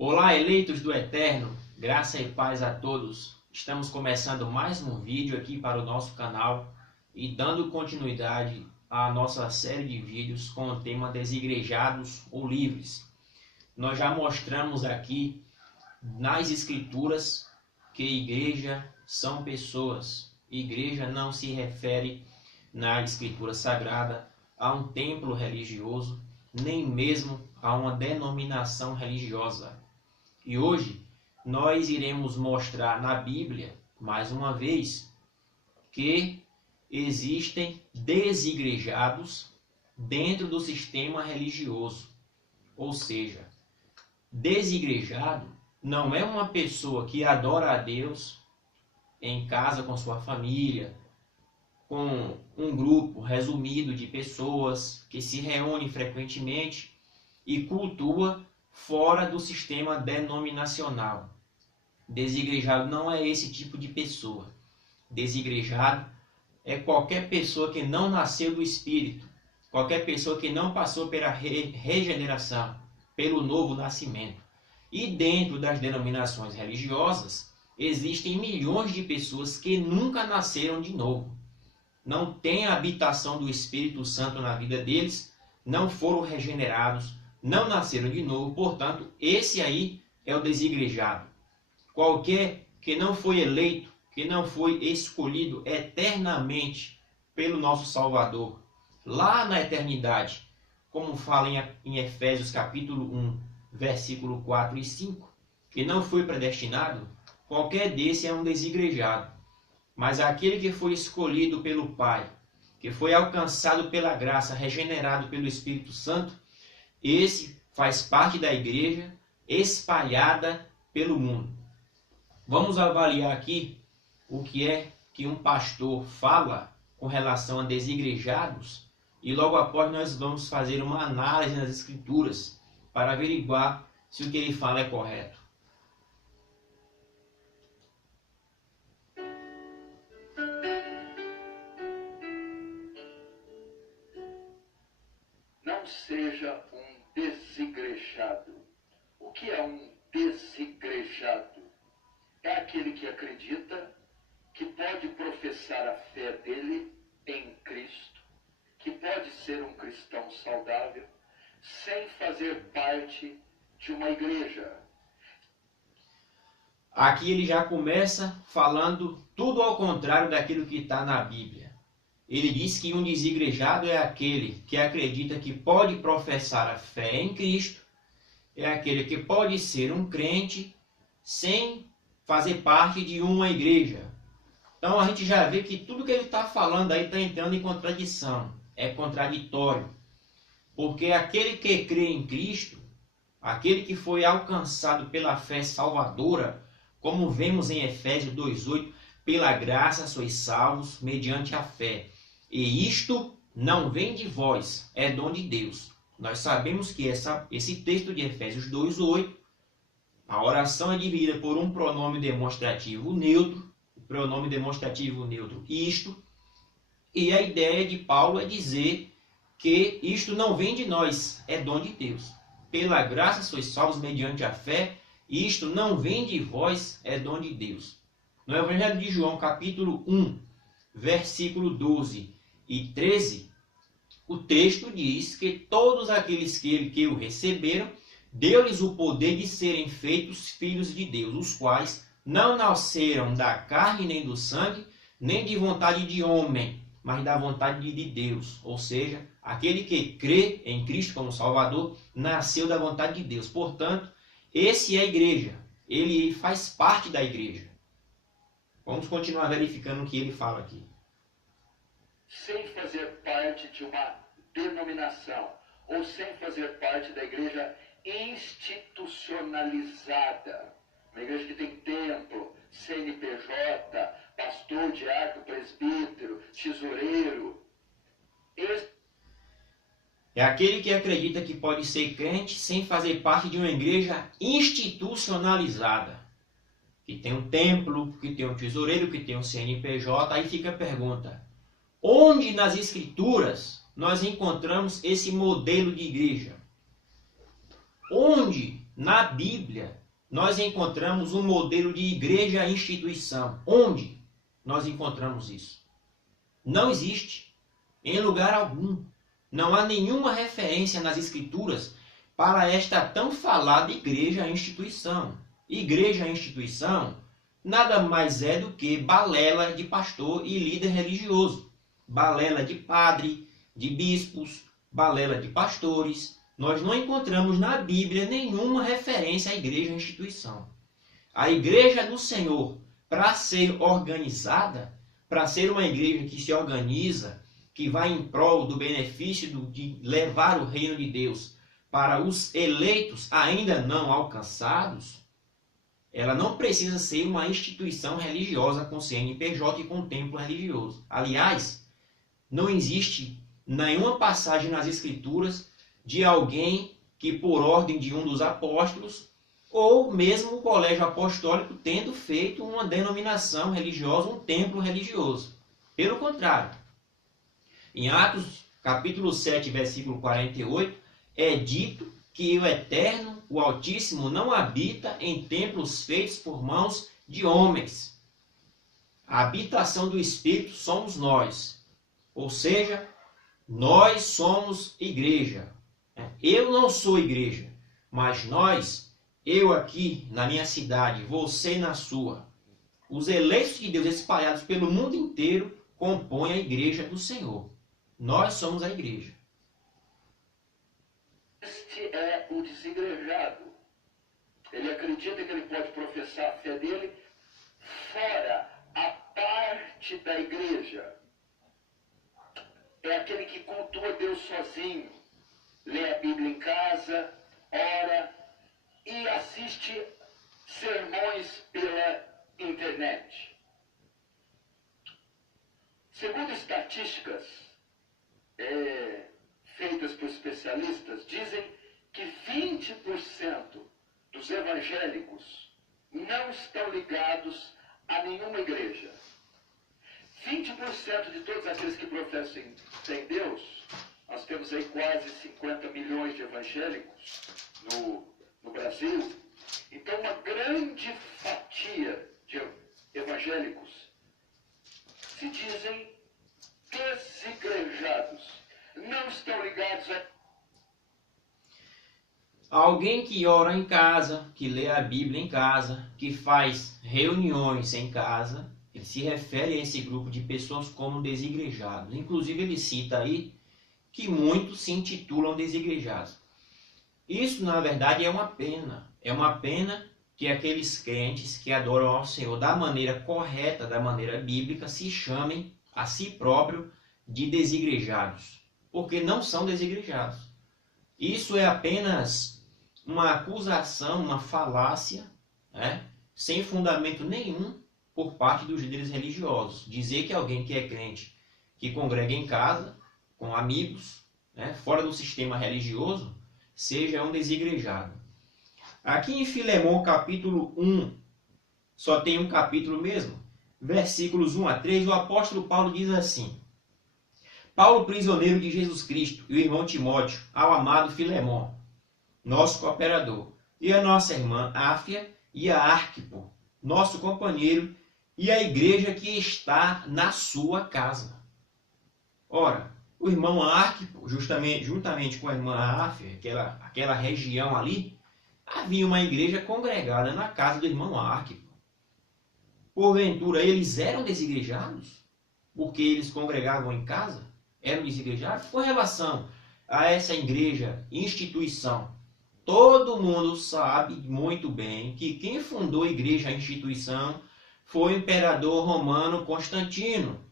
Olá, eleitos do Eterno, graça e paz a todos. Estamos começando mais um vídeo aqui para o nosso canal e dando continuidade à nossa série de vídeos com o tema Desigrejados ou Livres. Nós já mostramos aqui nas Escrituras que igreja são pessoas. Igreja não se refere na Escritura Sagrada a um templo religioso, nem mesmo a uma denominação religiosa. E hoje nós iremos mostrar na Bíblia, mais uma vez, que existem desigrejados dentro do sistema religioso. Ou seja, desigrejado não é uma pessoa que adora a Deus em casa com sua família, com um grupo resumido de pessoas que se reúnem frequentemente e cultua fora do sistema denominacional. Desigrejado não é esse tipo de pessoa. Desigrejado é qualquer pessoa que não nasceu do Espírito, qualquer pessoa que não passou pela regeneração, pelo novo nascimento. E dentro das denominações religiosas, existem milhões de pessoas que nunca nasceram de novo. Não têm a habitação do Espírito Santo na vida deles, não foram regenerados, não nasceram de novo, portanto, esse aí é o desigrejado. Qualquer que não foi eleito, que não foi escolhido eternamente pelo nosso Salvador, lá na eternidade, como fala em Efésios capítulo 1, versículo 4 e 5, que não foi predestinado, qualquer desse é um desigrejado. Mas aquele que foi escolhido pelo Pai, que foi alcançado pela graça, regenerado pelo Espírito Santo, esse faz parte da igreja espalhada pelo mundo. Vamos avaliar aqui o que é que um pastor fala com relação a desigrejados e logo após nós vamos fazer uma análise nas Escrituras para averiguar se o que ele fala é correto. Não seja um desigrejado. O que é um desigrejado? É aquele que acredita que pode professar a fé dele em Cristo, que pode ser um cristão saudável, sem fazer parte de uma igreja. Aqui ele já começa falando tudo ao contrário daquilo que está na Bíblia. Ele diz que um desigrejado é aquele que acredita que pode professar a fé em Cristo, é aquele que pode ser um crente sem fazer parte de uma igreja. Então a gente já vê que tudo que ele está falando aí está entrando em contradição, é contraditório. Porque aquele que crê em Cristo, aquele que foi alcançado pela fé salvadora, como vemos em Efésios 2,8, pela graça sois salvos mediante a fé. E isto não vem de vós, é dom de Deus. Nós sabemos que esse texto de Efésios 2,8, a oração é dividida por um pronome demonstrativo neutro, o pronome demonstrativo neutro isto, e a ideia de Paulo é dizer que isto não vem de nós, é dom de Deus. Pela graça sois salvos mediante a fé, isto não vem de vós, é dom de Deus. No Evangelho de João, capítulo 1, versículo 12 e 13, o texto diz que todos aqueles que o receberam, deu-lhes o poder de serem feitos filhos de Deus, os quais não nasceram da carne nem do sangue, nem de vontade de homem, mas da vontade de Deus. Ou seja, aquele que crê em Cristo como Salvador, nasceu da vontade de Deus. Portanto, esse é a igreja. Ele faz parte da igreja. Vamos continuar verificando o que ele fala aqui. Sem fazer parte de uma denominação ou sem fazer parte da igreja institucionalizada. Uma igreja que tem templo, CNPJ, pastor, diácono, presbítero, tesoureiro. É aquele que acredita que pode ser crente sem fazer parte de uma igreja institucionalizada. Que tem um templo, que tem um tesoureiro, que tem um CNPJ. Aí fica a pergunta: onde nas Escrituras nós encontramos esse modelo de igreja? Onde Na Bíblia, nós encontramos um modelo de igreja-instituição. Onde nós encontramos isso? Não existe. Em lugar algum. Não há nenhuma referência nas Escrituras para esta tão falada igreja-instituição. Igreja-instituição nada mais é do que balela de pastor e líder religioso. Balela de padre, de bispos, balela de pastores. Nós não encontramos na Bíblia nenhuma referência à igreja-instituição. A igreja do Senhor, para ser organizada, para ser uma igreja que se organiza, que vai em prol do benefício de levar o reino de Deus para os eleitos ainda não alcançados, ela não precisa ser uma instituição religiosa com CNPJ e com templo religioso. Aliás, não existe nenhuma passagem nas Escrituras de alguém que, por ordem de um dos apóstolos, ou mesmo o colégio apostólico, tendo feito uma denominação religiosa, um templo religioso. Pelo contrário, em Atos capítulo 7, versículo 48, é dito que o Eterno, o Altíssimo, não habita em templos feitos por mãos de homens. A habitação do Espírito somos nós. Ou seja, nós somos igreja. Eu não sou igreja, mas nós, eu aqui na minha cidade, você na sua, os eleitos de Deus espalhados pelo mundo inteiro compõem a igreja do Senhor. Nós somos a igreja. Este é o desigrejado. Ele acredita que ele pode professar a fé dele fora, a parte da igreja. É aquele que cultua Deus sozinho, lê a Bíblia em casa, ora e assiste sermões pela internet. Segundo estatísticas feitas por especialistas, dizem que 20% dos evangélicos não estão ligados a nenhuma igreja. 20% de todos aqueles que professam em Deus, nós temos aí quase 50 milhões de evangélicos no Brasil. Então, uma grande fatia de evangélicos se dizem desigrejados, não estão ligados a... Alguém que ora em casa, que lê a Bíblia em casa, que faz reuniões em casa, ele se refere a esse grupo de pessoas como desigrejados. Inclusive ele cita aí que muitos se intitulam desigrejados. Isso, na verdade, é uma pena. É uma pena que aqueles crentes que adoram ao Senhor da maneira correta, da maneira bíblica, se chamem a si próprio de desigrejados, porque não são desigrejados. Isso é apenas uma acusação, uma falácia, sem fundamento nenhum por parte dos líderes religiosos. Dizer que alguém que é crente, que congrega em casa, com amigos, fora do sistema religioso, seja um desigrejado. Aqui em Filemão, capítulo 1, só tem um capítulo mesmo, versículos 1 a 3, o apóstolo Paulo diz assim: Paulo, prisioneiro de Jesus Cristo, e o irmão Timóteo, ao amado Filemão, nosso cooperador, e a nossa irmã Áfia e a Arquipo, nosso companheiro, e a igreja que está na sua casa. Ora, o irmão Arquipo, juntamente com a irmã Áfia, aquela região ali, havia uma igreja congregada na casa do irmão Arquipo. Porventura, eles eram desigrejados? Porque eles congregavam em casa? Eram desigrejados? Com relação a essa igreja, instituição, todo mundo sabe muito bem que quem fundou a igreja, a instituição, foi o imperador romano Constantino,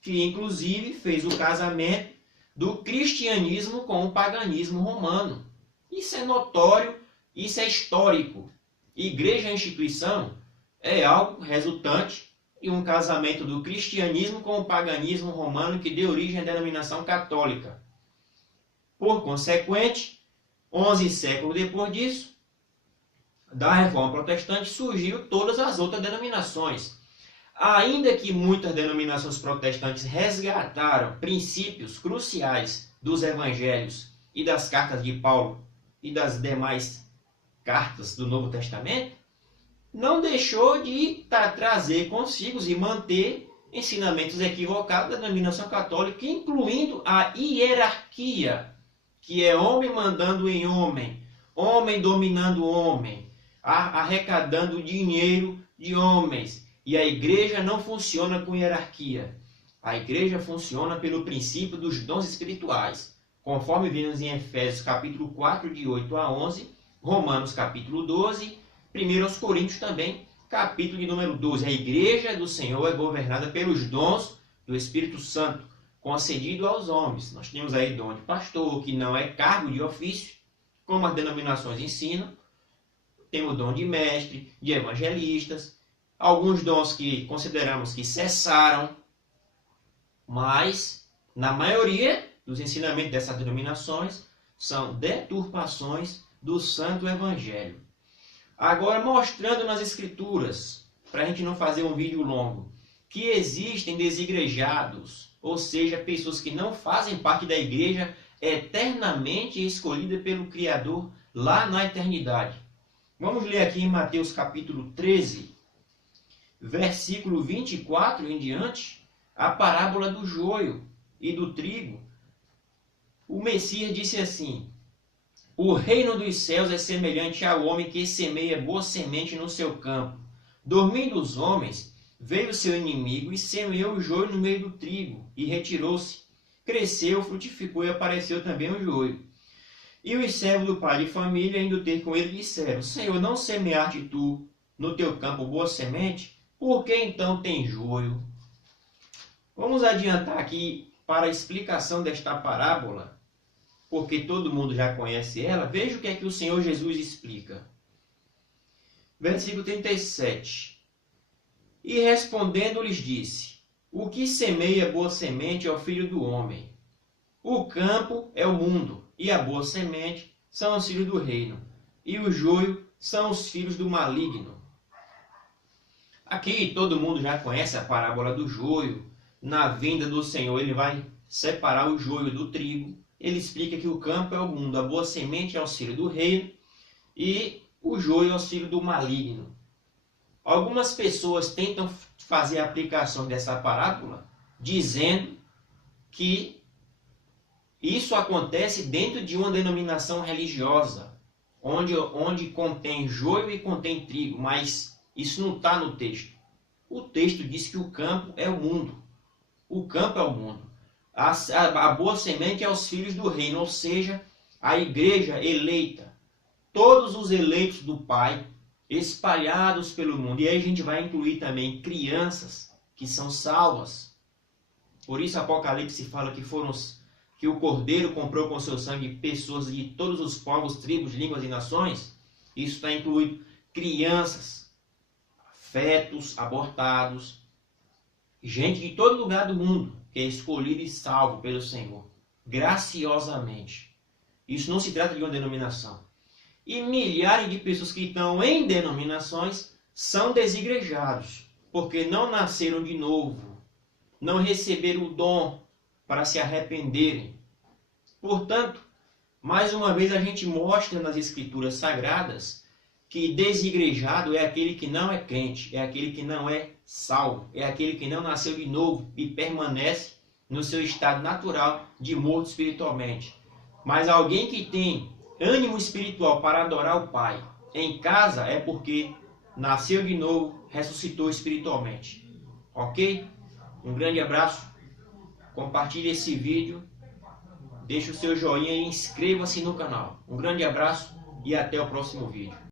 que inclusive fez o casamento do cristianismo com o paganismo romano. Isso é notório, isso é histórico. Igreja e instituição é algo resultante de um casamento do cristianismo com o paganismo romano que deu origem à denominação católica. Por consequente, 11 séculos depois disso, da Reforma Protestante, surgiu todas as outras denominações. Ainda que muitas denominações protestantes resgataram princípios cruciais dos evangelhos e das cartas de Paulo e das demais cartas do Novo Testamento, não deixou de trazer consigo e manter ensinamentos equivocados da denominação católica, incluindo a hierarquia, que é homem mandando em homem, homem dominando homem, arrecadando dinheiro de homens. E a igreja não funciona com hierarquia. A igreja funciona pelo princípio dos dons espirituais, conforme vimos em Efésios capítulo 4, de 8 a 11, Romanos capítulo 12, 1 Coríntios também, capítulo de número 12. A igreja do Senhor é governada pelos dons do Espírito Santo, concedido aos homens. Nós temos aí dom de pastor, que não é cargo de ofício, como as denominações ensinam. Temos dom de mestre, de evangelistas, alguns dons que consideramos que cessaram, mas na maioria dos ensinamentos dessas denominações são deturpações do Santo Evangelho. Agora, mostrando nas Escrituras, para a gente não fazer um vídeo longo, que existem desigrejados, ou seja, pessoas que não fazem parte da igreja eternamente escolhida pelo Criador lá na eternidade. Vamos ler aqui em Mateus capítulo 13, versículo 24 em diante, a parábola do joio e do trigo. O Messias disse assim: o reino dos céus é semelhante ao homem que semeia boa semente no seu campo. Dormindo os homens, veio seu inimigo e semeou o joio no meio do trigo, e retirou-se. Cresceu, frutificou e apareceu também o joio. E os servos do pai de família, indo ter com ele, disseram: Senhor, não semeaste tu no teu campo boa semente? Por que então tem joio? Vamos adiantar aqui para a explicação desta parábola, porque todo mundo já conhece ela. Veja o que é que o Senhor Jesus explica. Versículo 37. E respondendo lhes disse: o que semeia boa semente é o Filho do Homem. O campo é o mundo, e a boa semente são os filhos do reino, e o joio são os filhos do maligno. Aqui todo mundo já conhece a parábola do joio. Na vinda do Senhor ele vai separar o joio do trigo. Ele explica que o campo é o mundo, a boa semente é o filho do reino e o joio é o filho do maligno. Algumas pessoas tentam fazer a aplicação dessa parábola dizendo que isso acontece dentro de uma denominação religiosa, onde contém joio e contém trigo, mas isso não está no texto. O texto diz que o campo é o mundo. O campo é o mundo. A boa semente é os filhos do reino, ou seja, a igreja eleita. Todos os eleitos do Pai, espalhados pelo mundo. E aí a gente vai incluir também crianças que são salvas. Por isso Apocalipse fala que o Cordeiro comprou com seu sangue pessoas de todos os povos, tribos, línguas e nações. Isso está incluído crianças, fetos, abortados, gente de todo lugar do mundo que é escolhido e salvo pelo Senhor, graciosamente. Isso não se trata de uma denominação. E milhares de pessoas que estão em denominações são desigrejados, porque não nasceram de novo, não receberam o dom para se arrependerem. Portanto, mais uma vez a gente mostra nas Escrituras Sagradas que desigrejado é aquele que não é crente, é aquele que não é salvo, é aquele que não nasceu de novo e permanece no seu estado natural de morto espiritualmente. Mas alguém que tem ânimo espiritual para adorar o Pai em casa é porque nasceu de novo, ressuscitou espiritualmente. Ok? Um grande abraço, compartilhe esse vídeo, deixe o seu joinha e inscreva-se no canal. Um grande abraço e até o próximo vídeo.